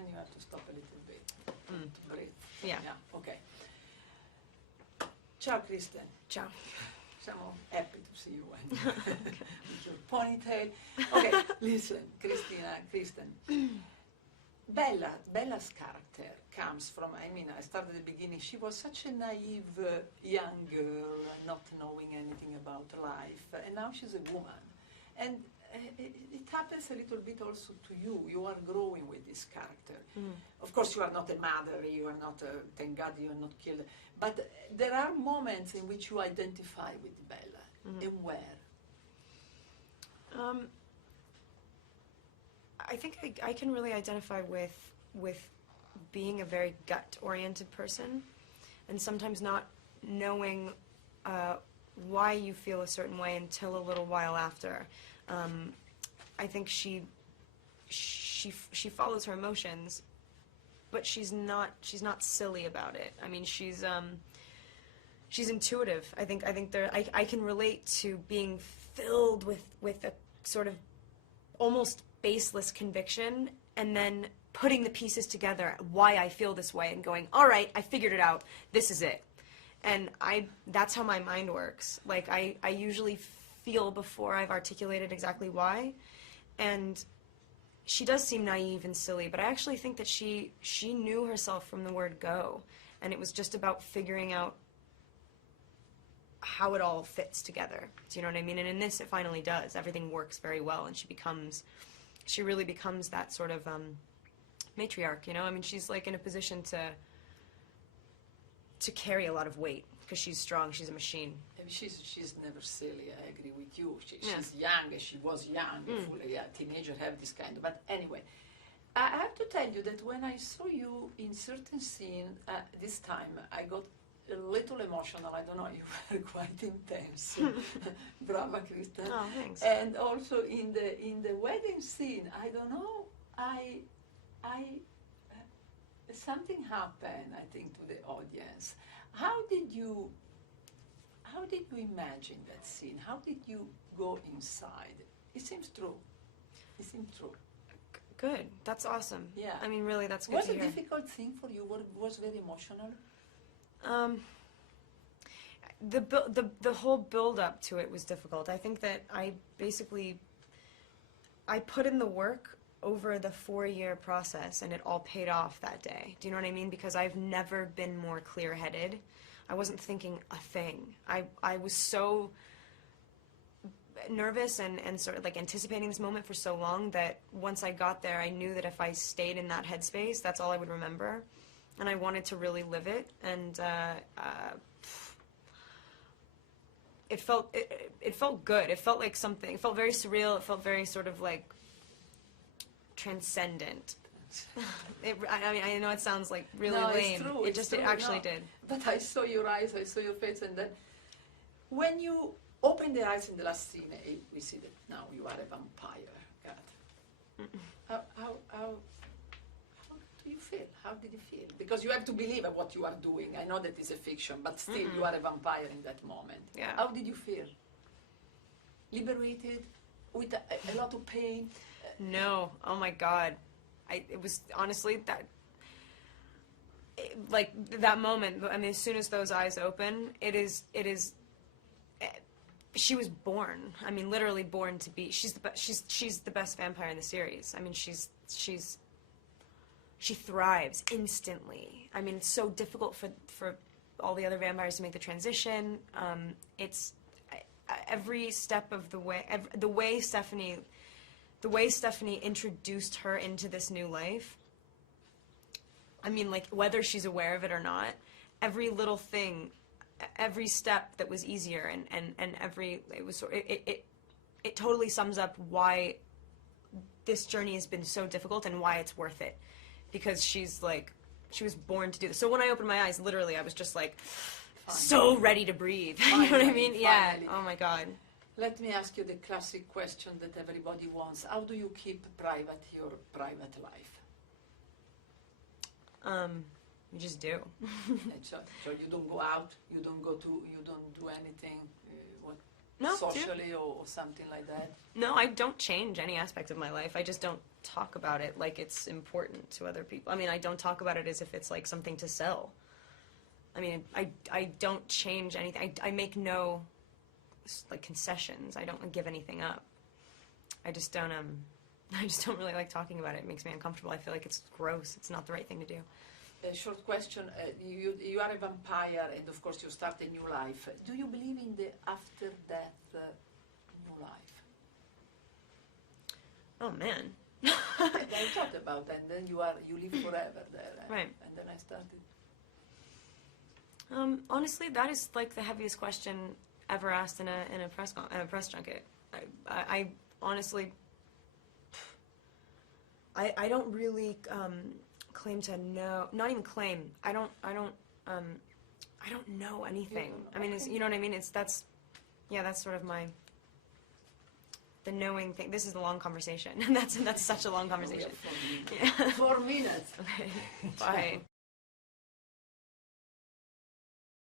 then you have to stop a little bit to breathe. Yeah. Okay. Ciao, Kristen. Ciao. Siamo happy to see you with your ponytail. Okay, listen, Kristen. Bella's character comes from, I mean, I started at the beginning, she was such a naive young girl, not knowing anything about life, and now she's a woman. And it happens a little bit also to you. You are growing with this character. Of course, you are not a mother, you are not, thank God you are not killed, but there are moments in which you identify with Bella, and where? I think I can really identify with being a very gut-oriented person, and sometimes not knowing why you feel a certain way until a little while after. I think she follows her emotions, but she's not silly about it. I mean, she's intuitive. I think I can relate to being filled with a sort of almost baseless conviction, and then putting the pieces together, why I feel this way, and going, all right, I figured it out, this is it. And that's how my mind works. Like, I usually feel before I've articulated exactly why. And she does seem naive and silly, but I actually think that she knew herself from the word go. And it was just about figuring out how it all fits together. Do you know what I mean? And in this, it finally does. Everything works very well, and she really becomes that sort of matriarch, you know? I mean, she's like in a position to carry a lot of weight, because she's strong, she's a machine. I mean, she's never silly, I agree with you. She's young, she was young, teenagers have this kind of, but anyway. I have to tell you that when I saw you in certain scene, this time I got a little emotional. I don't know, you were quite intense. Brava, Kristen. Oh, thanks. And also in the wedding scene, I don't know, something happened, I think, to the audience. How did you imagine that scene? How did you go inside? It seems true. It seems true. Good. That's awesome. Yeah. I mean, really, that's good to hear. Was it a difficult thing for you? Was very emotional? The whole build-up to it was difficult. I think that I put in the work over the 4-year process, and it all paid off that day. Do you know what I mean? Because I've never been more clear-headed. I wasn't thinking a thing. I was so nervous and sort of like anticipating this moment for so long that once I got there, I knew that if I stayed in that headspace, that's all I would remember. And I wanted to really live it. And it felt good. It felt like something. It felt very surreal. It felt very sort of like transcendent. I mean, I know it sounds like really lame. It's true. It actually did. But I saw your eyes, I saw your face, and then when you open the eyes in the last scene, we see that now you are a vampire. God. How do you feel? How did you feel? Because you have to believe in what you are doing. I know that it's a fiction, but still you are a vampire in that moment. Yeah. How did you feel? Liberated? With a lot of pain? No. Oh my God. It was honestly like that moment. I mean, as soon as those eyes open, it is. She was born. I mean, literally born to be. She's the best vampire in the series. I mean, she thrives instantly. I mean, it's so difficult for all the other vampires to make the transition. It's every step of the way. The way Stephanie introduced her into this new life, I mean, like, whether she's aware of it or not, every little thing, every step that was easier, and it totally sums up why this journey has been so difficult and why it's worth it. Because she was born to do this. So when I opened my eyes, literally, I was just like, so ready to breathe. You know what I mean? Yeah. Oh my God. Let me ask you the classic question that everybody wants. How do you keep private your private life? You just do. So you don't go out, you don't do anything. What? No, socially or something like that? No, I don't change any aspect of my life. I just don't talk about it like it's important to other people. I mean, I don't talk about it as if it's like something to sell. I mean, I don't change anything. I make no like concessions. I don't give anything up. I just don't really like talking about it. It makes me uncomfortable. I feel like it's gross. It's not the right thing to do. A short question. You are a vampire, and of course you start a new life. Do you believe in the after-death new life? Oh, man. I thought about that, and then you live forever there. Right. And then I started. Honestly, that is like the heaviest question ever asked in a press junket. I honestly, I don't really claim to know. Not even claim. I don't know anything. I mean, you know what I mean. That's sort of the knowing thing. This is a long conversation. that's such a long conversation. Yeah. 4 minutes. 4 minutes. Okay. Bye.